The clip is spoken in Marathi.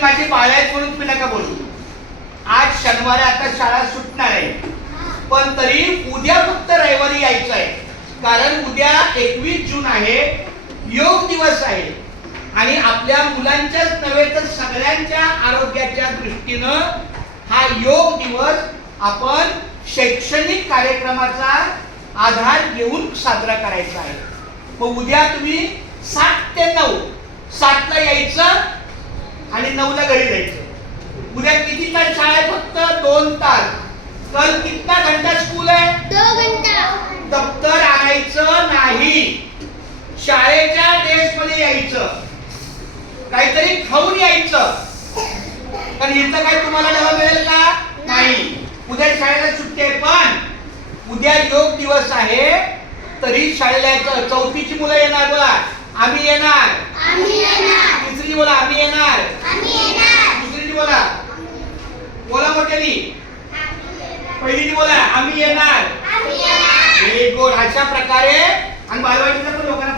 तुम्ही माझी बाळ आहेत म्हणून तुम्ही नका बोलू. आज शनिवारी आता शाळा सुटणार आहे, पण तरी उद्या फक्त रविवारी यायचं आहे, कारण उद्या 21 जून आहे, योग दिवस आहे. आणि आपल्या मुलांच्याच नव्हे तर सगळ्यांच्या आरोग्याच्या दृष्टीनं हा योग दिवस आपण शैक्षणिक कार्यक्रमाचा आधार घेऊन साजरा करायचा आहे. मग उद्या तुम्ही 7 ते 9, 7 ला यायचं आणि 9 ला घरी जायचं. उद्या किती तास शाळा आहे? फक्त 2 तास. कल कितना घंटा स्कूल है? 2 घंटा. दप्तर आणायचं नाही, शाळेच्या ड्रेसमध्ये यायचं, काहीतरी खाऊन यायचं. पण इथं काय तुम्हाला डबा मिळेल का? नाही. उद्या शाळेला सुट्टी आहे, पण उद्या योग दिवस आहे तरी शाळेला यायचं. 4थीची मुलं येणार, बोला आम्ही येणार. तिसरी बोला आम्ही येणार. दुसरीची बोला, बोला मोठ्यानी. पहिलीची बोला आम्ही येणार. Very good. अशा प्रकारे आणि बालवाडीचा